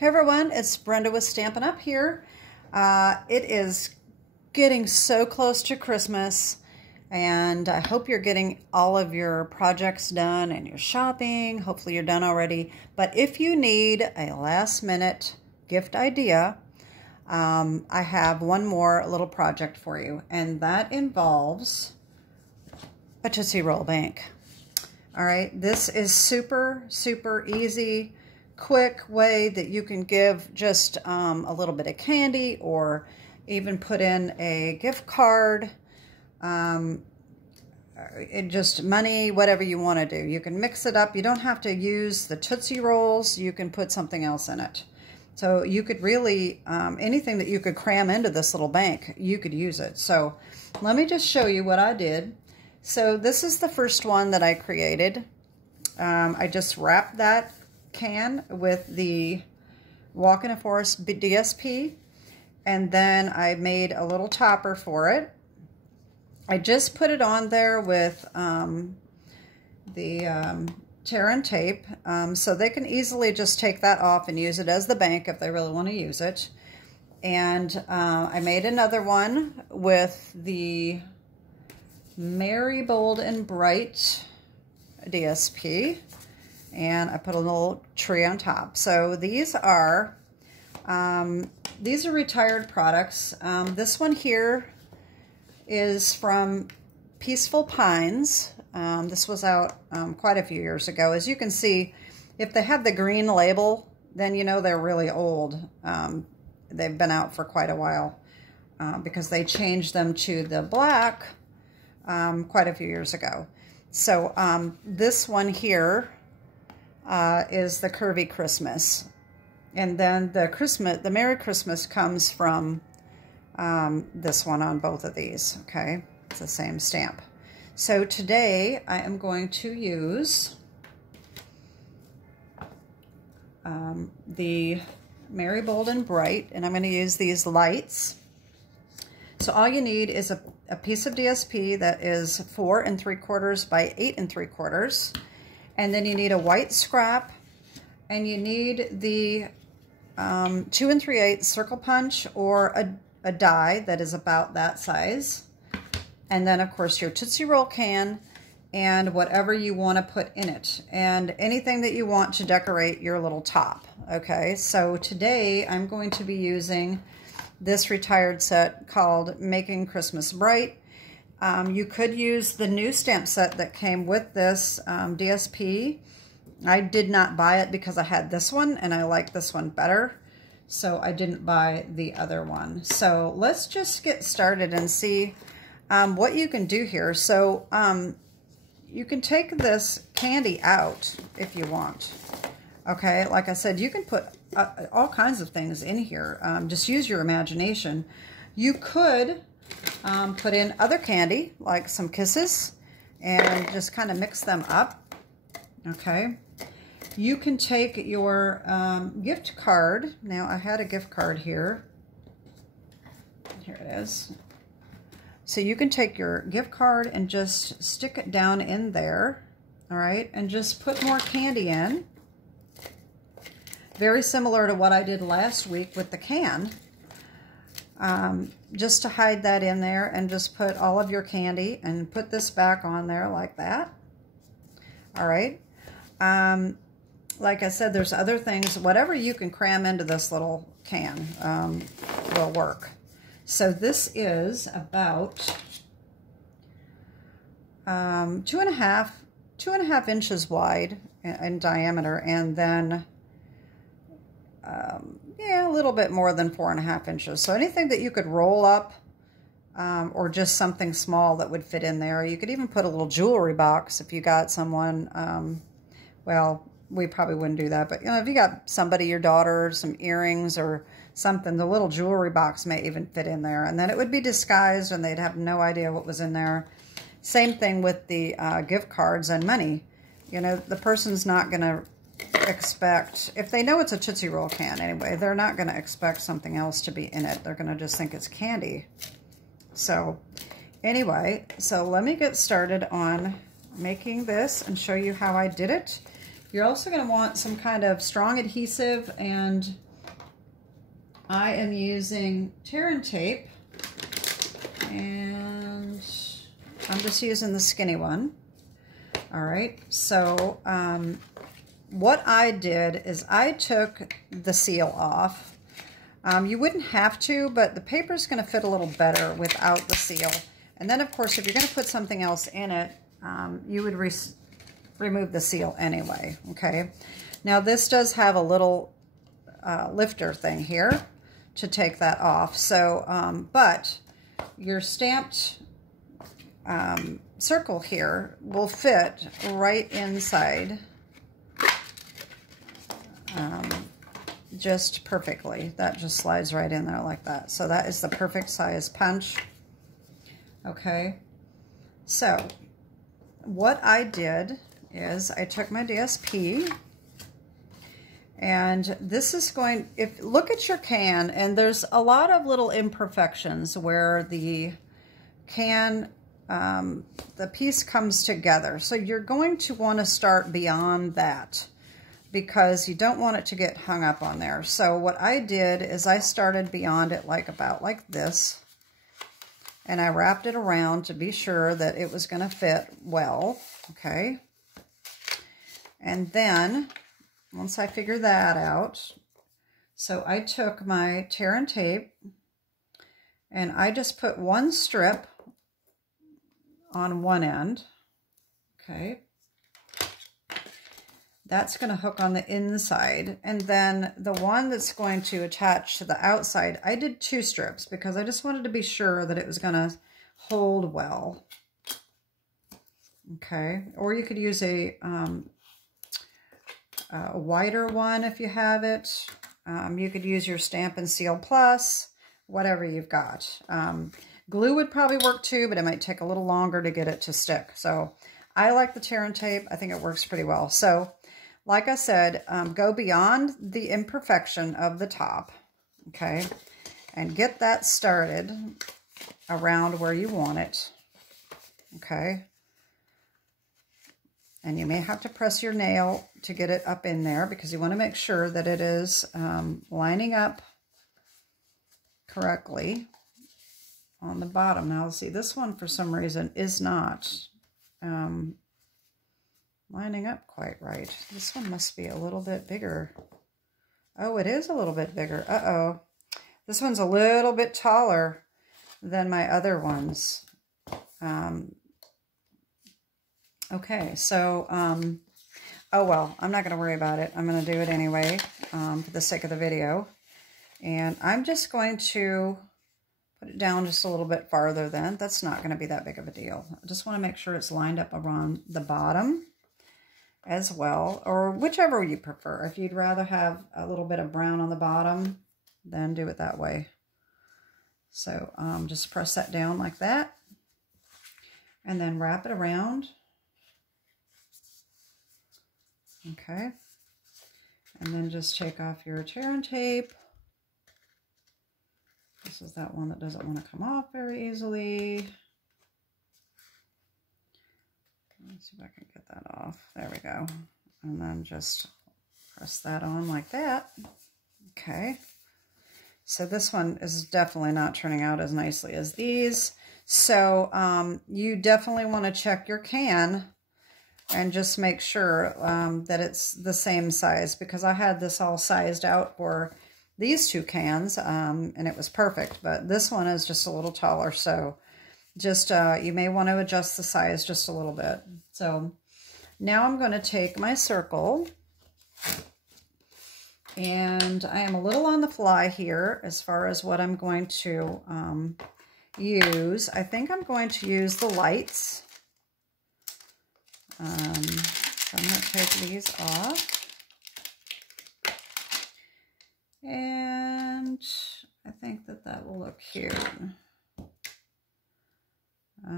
Hey everyone, it's Brenda with Stampin' Up here. It is getting so close to Christmas, and I hope you're getting all of your projects done and your shopping. Hopefully you're done already. But if you need a last-minute gift idea, I have one more little project for you, and that involves a Tootsie Roll Bank. All right, this is super, super easy, quick way that you can give just a little bit of candy or even put in a gift card, just money, whatever you want to do. You can mix it up. You don't have to use the Tootsie Rolls. You can put something else in it. So you could really, anything that you could cram into this little bank, you could use it. So let me just show you what I did. So this is the first one that I created. I just wrapped that can with the Walk in a Forest DSP, and then I made a little topper for it. I just put it on there with the tear and tape, so they can easily just take that off and use it as the bank if they really want to use it. And I made another one with the Merry, Bold, and Bright DSP, and I put a little tree on top. So these are retired products. This one here is from Peaceful Pines. This was out quite a few years ago. As you can see, if they have the green label, then you know they're really old. They've been out for quite a while because they changed them to the black quite a few years ago. So this one here is the Curvy Christmas, and then the Merry Christmas comes from this one on both of these. Okay, it's the same stamp. So today I am going to use the Merry, Bold, and Bright, and I'm going to use these lights. So all you need is a piece of DSP that is 4 3/4 by 8 3/4. And then you need a white scrap, and you need the 2 3/8 circle punch or a die that is about that size. And then, of course, your Tootsie Roll can and whatever you want to put in it. And anything that you want to decorate your little top. Okay, so today I'm going to be using this retired set called Making Christmas Bright. You could use the new stamp set that came with this DSP. I did not buy it because I had this one and I like this one better, so I didn't buy the other one. So let's just get started and see what you can do here. So you can take this candy out if you want. Okay, like I said, you can put all kinds of things in here. Just use your imagination. You could put in other candy, like some kisses, and just kind of mix them up. Okay. You can take your gift card. Now, I had a gift card here. Here it is. So you can take your gift card and just stick it down in there. All right. And just put more candy in. Very similar to what I did last week with the can. Just to hide that in there, and just put all of your candy and put this back on there like that. All right. Like I said, there's other things, whatever you can cram into this little can will work. So this is about 2.5 inches wide in diameter, and then yeah, a little bit more than 4.5 inches. So anything that you could roll up, or just something small that would fit in there. You could even put a little jewelry box if you got someone, well, we probably wouldn't do that, but you know, if you got somebody, your daughter, some earrings or something, the little jewelry box may even fit in there. And then it would be disguised and they'd have no idea what was in there. Same thing with the gift cards and money. You know, the person's not going to expect, if they know it's a Tootsie Roll can anyway, they're not going to expect something else to be in it. They're going to just think it's candy. So anyway, so let me get started on making this and show you how I did it. You're also going to want some kind of strong adhesive and I am using tear and tape, and I'm just using the skinny one. All right, so what I did is I took the seal off. You wouldn't have to, but the paper is going to fit a little better without the seal. And then, of course, if you're going to put something else in it, you would remove the seal anyway, okay? Now, this does have a little lifter thing here to take that off. So, but your stamped circle here will fit right inside just perfectly. That just slides right in there like that. So that is the perfect size punch. Okay, so what I did is I took my DSP, and this is going, look at your can, and there's a lot of little imperfections where the can, the piece comes together. So you're going to want to start beyond that, because you don't want it to get hung up on there. So what I did is I started beyond it about like this, and I wrapped it around to be sure that it was going to fit well, okay? And then, once I figured that out, so I took my tear and tape, and I just put one strip on one end, okay? That's going to hook on the inside, and then the one that's going to attach to the outside, I did 2 strips because I just wanted to be sure that it was going to hold well. Okay, or you could use a wider one if you have it. You could use your Stampin' Seal Plus, whatever you've got. Glue would probably work too, but it might take a little longer to get it to stick. So I like the tear and tape. I think it works pretty well. So like I said, go beyond the imperfection of the top, okay, and get that started around where you want it, okay? And you may have to press your nail to get it up in there because you want to make sure that it is lining up correctly on the bottom. Now, see, this one for some reason is not lining up quite right. This one must be a little bit bigger. Oh, it is a little bit bigger. Uh-oh. This one's a little bit taller than my other ones. Okay, so, oh well, I'm not going to worry about it. I'm going to do it anyway for the sake of the video. And I'm just going to put it down just a little bit farther then. That's not going to be that big of a deal. I just want to make sure it's lined up around the bottom as well, or whichever you prefer. If you'd rather have a little bit of brown on the bottom, then do it that way. So just press that down like that, and then wrap it around. Okay, and then just take off your tear and tape. This is that one that doesn't want to come off very easily. Let's see if I can get that off. There we go. And then just press that on like that. Okay. So this one is definitely not turning out as nicely as these. So you definitely want to check your can and just make sure that it's the same size, because I had this all sized out for these 2 cans and it was perfect, but this one is just a little taller. So just you may want to adjust the size just a little bit. So now I'm going to take my circle, and I am a little on the fly here as far as what I'm going to use. I think I'm going to use the lights. So I'm going to take these off, and I think that that will look cute. I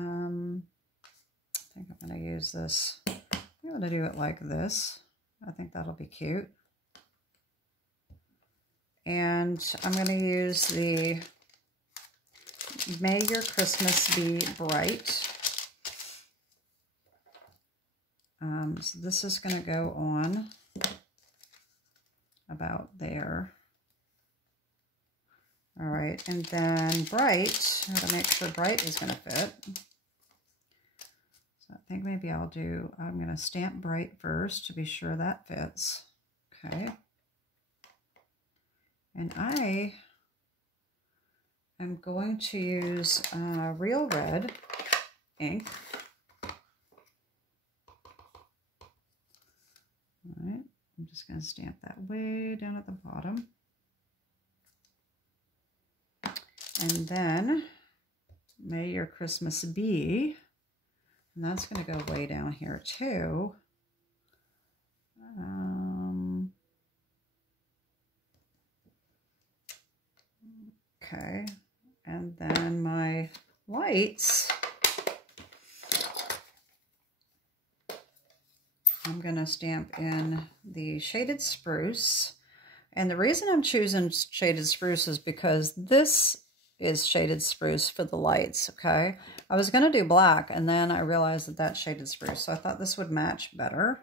think I'm going to use this. I'm going to do it like this. I think that'll be cute. And I'm going to use the May Your Christmas Be Bright. So this is going to go on about there. All right, and then bright, I gotta make sure bright is gonna fit. So I think maybe I'm gonna stamp bright first to be sure that fits. Okay. And I am going to use real red ink. All right, I'm just gonna stamp that way down at the bottom. And then, May Your Christmas Be, and that's going to go way down here too. Okay, and then my lights, I'm going to stamp in the Shaded Spruce. And the reason I'm choosing Shaded Spruce is because this is Shaded Spruce for the lights, okay? I was going to do black, and then I realized that that's Shaded Spruce, so I thought this would match better.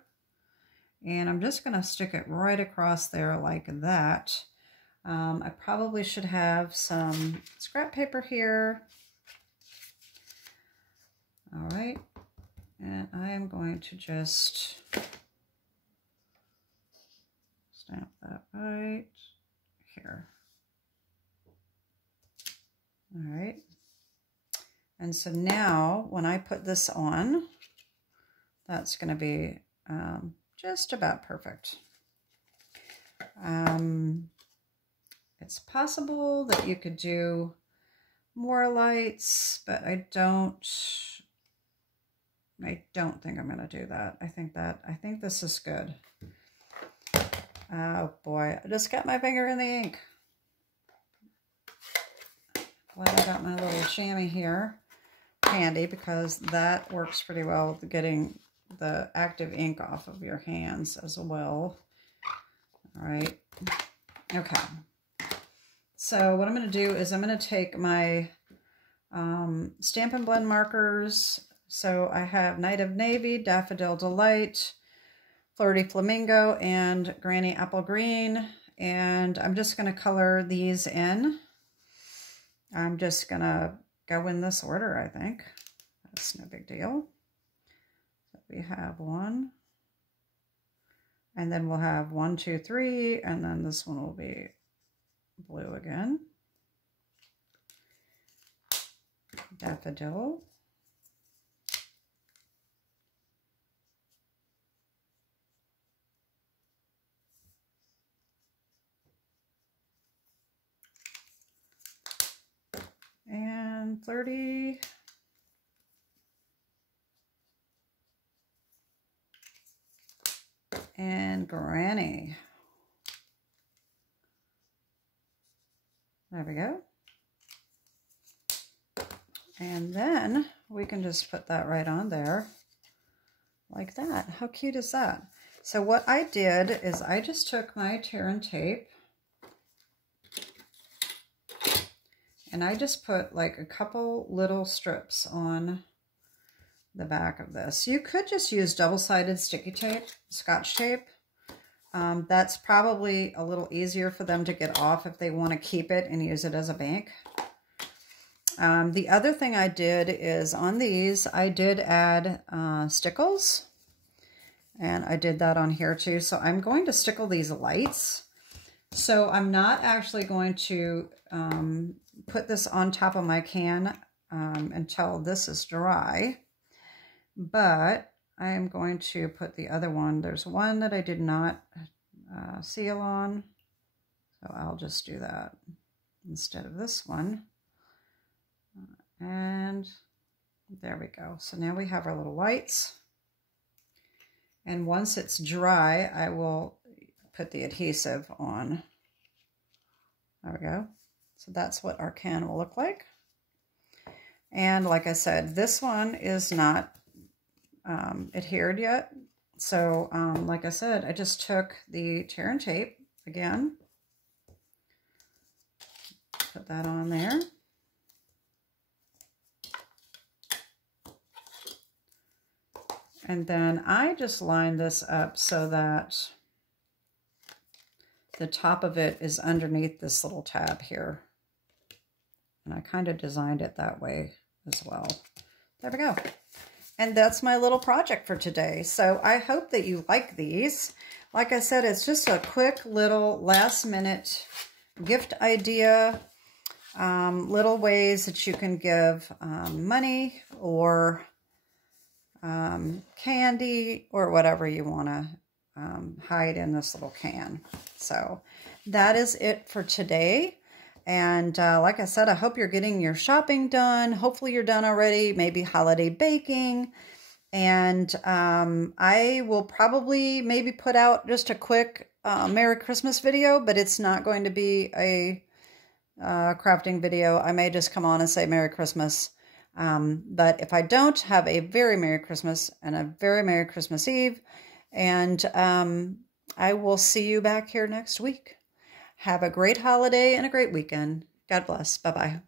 And I'm just going to stick it right across there like that. I probably should have some scrap paper here. All right. And I am going to just stamp that right here. All right, and so now when I put this on, that's going to be just about perfect. It's possible that you could do more lights, but I don't think I'm going to do that. I think this is good. Oh boy, I just got my finger in the ink. Glad I got my little chamois here handy, because that works pretty well with getting the active ink off of your hands as well. All right. Okay. So what I'm going to do is I'm going to take my Stampin' Blend markers. So I have Night of Navy, Daffodil Delight, Flirty Flamingo, and Granny Apple Green. And I'm just going to color these in. I'm just going to go in this order, I think. That's no big deal. So we have one. And then we'll have 1, 2, 3. And then this one will be blue again. Daffodil. And Flirty. And Granny. There we go. And then we can just put that right on there like that. How cute is that? So what I did is I just took my tear and tape and I just put like a couple little strips on the back of this. You could just use double-sided sticky tape, Scotch tape. That's probably a little easier for them to get off if they want to keep it and use it as a bank. The other thing I did is on these, I did add Stickles. And I did that on here too. So I'm going to stickle these lights. So I'm not actually going to put this on top of my can until this is dry. But I am going to put the other one. There's one that I did not seal on. So I'll just do that instead of this one. And there we go. So now we have our little lights. And once it's dry, I will put the adhesive on. There we go. So that's what our can will look like. And like I said, this one is not adhered yet. So like I said, I just took the tear and tape again. Put that on there. And then I just line this up so that the top of it is underneath this little tab here. And I kind of designed it that way as well. There we go. And that's my little project for today. So I hope that you like these. Like I said, it's just a quick little last minute gift idea. Little ways that you can give money or candy or whatever you want to hide in this little can. So that is it for today. And like I said, I hope you're getting your shopping done. Hopefully you're done already, maybe holiday baking. And I will probably maybe put out just a quick Merry Christmas video, but it's not going to be a crafting video. I may just come on and say Merry Christmas. But if I don't, have a very Merry Christmas and a very Merry Christmas Eve. And I will see you back here next week. Have a great holiday and a great weekend. God bless. Bye-bye.